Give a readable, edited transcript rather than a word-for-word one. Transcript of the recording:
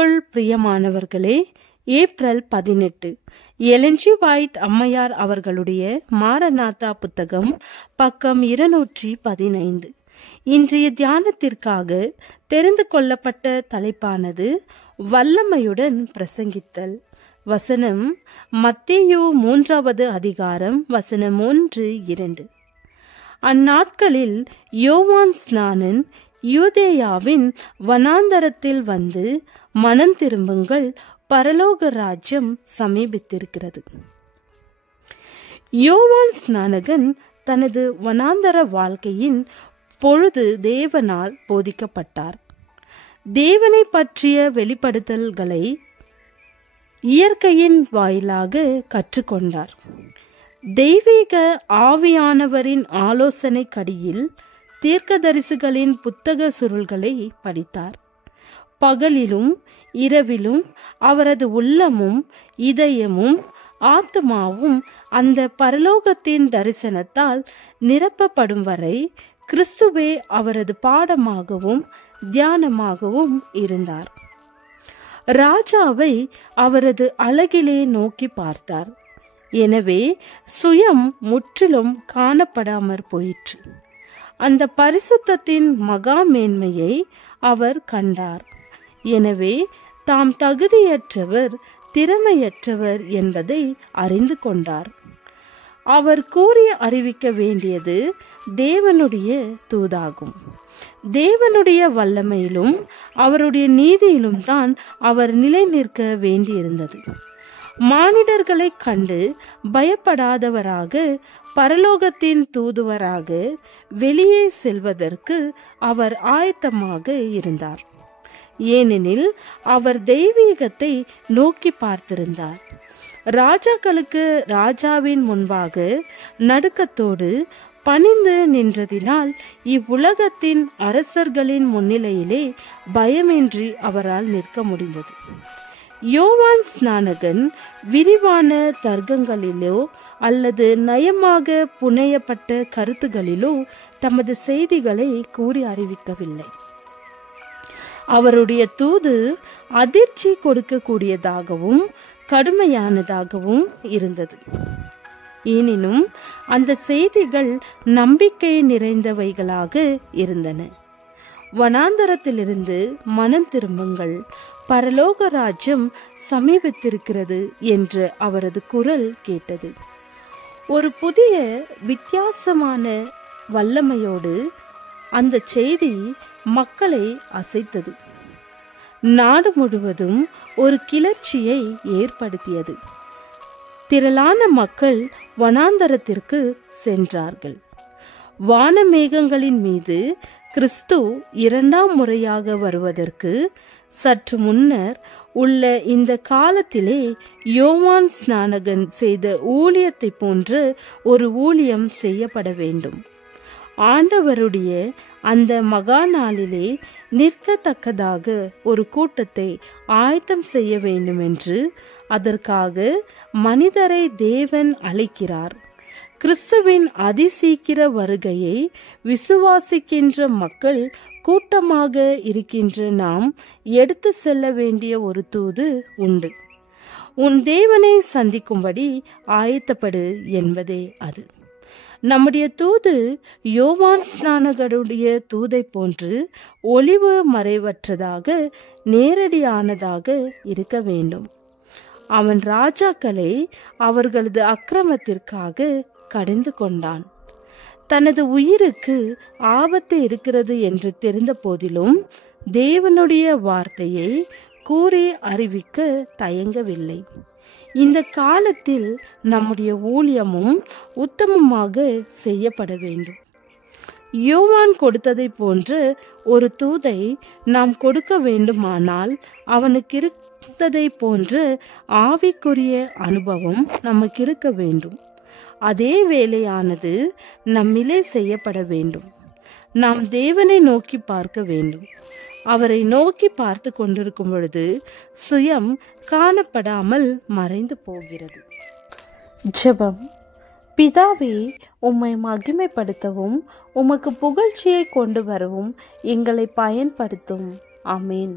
கிறிஸ்துவுக்குள் பிரியமானவர்களே, April 18 Elon G white அம்மையார் அவர்களுடைய மாரநாதா புத்தகம், பக்கம் 215. இன்றைய தியானத்திற்காக தெரிந்து கொள்ளப்பட்ட தலைப்பானது வல்லமையுடன் பிரசங்கித்தல். வசனம் மத்தேயு 3வது அதிகாரம் வசனம் 1-2. அந்நாட்களில் யோவான் ஸ்நானன் யூதேயாவின் வனாந்தரத்தில் வந்து, மனம் திரும்புங்கள், பரலோக ராஜ்யம் சமீபித்திருக்கிறது. யோவான் ஸ்நானகன் தனது வனாந்தர வாழ்க்கையின் பொழுது தேவனால் போதிக்கப்பட்டார். தேவனை பற்றிய வெளிப்படுத்தல்களை இயற்கையின் வாயிலாக கற்றுக்கொண்டார். தெய்வீக ஆவியானவரின் ஆலோசனை கடியில் தீர்க்கதரிசிகளின் புத்தக சுருள்களை படித்தார். பகலிலும் இரவிலும் அவரது உள்ளமும் இதயமும் ஆத்மாவும் அந்த பரலோகத்தின் தரிசனத்தால் நிரப்பப்படும் வரை கிறிஸ்துவே அவரது பாடமாகவும் தியானமாகவும் இருந்தார். ராஜாவை அவரது அழகிலே நோக்கி பார்த்தார். எனவே சுயம் முற்றிலும் காணப்படாமற் போயிற்று. அந்த பரிசுத்தத்தின் மகா மேன்மையை அவர் கண்டார். எனவே தாம் தகுதியற்றவர், திறமையற்றவர் என்பதை அறிந்து கொண்டார். அவர் கூறி அறிவிக்க வேண்டியது தேவனுடைய தூதாகும். தேவனுடைய வல்லமையிலும் அவருடைய நீதியிலும் தான் அவர் நிலை நிற்க வேண்டியிருந்தது. மானிடர்களை கண்டு பயப்படாதவராக, பரலோகத்தின் தூதுவராக வெளியே செல்வதற்கு அவர் ஆயத்தமாக இருந்தார். ஏனெனில் அவர் தெய்வீகத்தை நோக்கி பார்த்திருந்தார். ராஜாக்களுக்கு ராஜாவின் முன்பாக நடுக்கத்தோடு பணிந்து நின்றதினால் இவ்வுலகத்தின் அரசர்களின் முன்னிலையிலே பயமின்றி அவரால் நிற்க முடிந்தது. யோவான் ஸ்நானகன் விரிவான தர்க்கங்களிலோ அல்லது நயமாக புனையப்பட்ட கருத்துகளிலோ தமது செய்திகளை கூறி அறிவிக்கவில்லை. அவருடைய தூது அதிர்ச்சி கொடுக்கக்கூடியதாகவும் கடுமையானதாகவும் இருந்தது. எனினும் அந்த செய்திகள் நம்பிக்கை நிறைந்தவைகளாக இருந்தன. வனாந்தரத்திலிருந்து மனம் திரும்புங்கள், பரலோக ராஜ்யம் சமீபித்திருக்கிறது என்று அவரது குரல் கேட்டது. ஒரு புதிய வித்தியாசமான வல்லமையோடு அந்த செய்தி மக்களை அசைத்தது. நாடு முழுவதும் ஒரு கிளர்ச்சியை ஏற்படுத்தியது. திரளான மக்கள் வனாந்தரத்திற்கு சென்றார்கள். வானமேகங்களின் மீது கிறிஸ்து 2ஆம் முறையாக வருவதற்கு சற்று முன்னர் உள்ள இந்த காலத்திலே யோவான் ஸ்நானகன் செய்த ஊழியத்தை போன்று ஒரு ஊழியம் செய்யப்பட வேண்டும். ஆண்டவருடைய அந்த மகா நாளிலே நிற்கத்தக்கதாக ஒரு கூட்டத்தை ஆயத்தம் செய்ய வேண்டும் என்று அதற்காக மனிதரை தேவன் அழைக்கிறார். கிறிஸ்துவின் அதிசீக்கிர வருகையை விசுவாசிக்கின்ற மக்கள் கூட்டமாக இருக்கின்ற நாம் எடுத்து செல்ல வேண்டிய ஒரு தூது உண்டு. உன் தேவனை சந்திக்கும்படி ஆயத்தப்படு என்பதே அது. நம்முடைய தூது யோவான் ஸ்நானகருடைய தூதை போன்று ஒளிவு மறைவற்றதாக, நேரடியானதாக இருக்க வேண்டும். அவன் ராஜாக்களை அவர்களது அக்கிரமத்திற்காக கடிந்து கொண்டான். தனது உயிருக்கு ஆபத்து இருக்கிறது என்று தெரிந்த போதிலும் தேவனுடைய வார்த்தையை கூறி அறிவிக்க தயங்கவில்லை. இந்த காலத்தில் நம்முடைய ஊழியமும் உத்தமமாக செய்யப்பட வேண்டும். யோவான் கொடுத்ததை போன்ற ஒரு தூதை நாம் கொடுக்க வேண்டுமானால் அவனுக்கு இருந்ததை போன்ற ஆவிக்குரிய அனுபவம் நமக்கு இருக்க வேண்டும். அதே வேலையானது நம்மிலே செய்யப்பட வேண்டும். நாம் தேவனை நோக்கி பார்க்க வேண்டும். அவரை நோக்கி பார்த்து கொண்டிருக்கும் பொழுது சுயம் காணப்படாமல் மறைந்து போகிறது. ஜெபம். பிதாவே, உம்மை மகிமைப்படுத்தவும் உமக்கு புகழ்ச்சியை கொண்டு வரவும் எங்களை பயன்படுத்தும். ஆமேன்.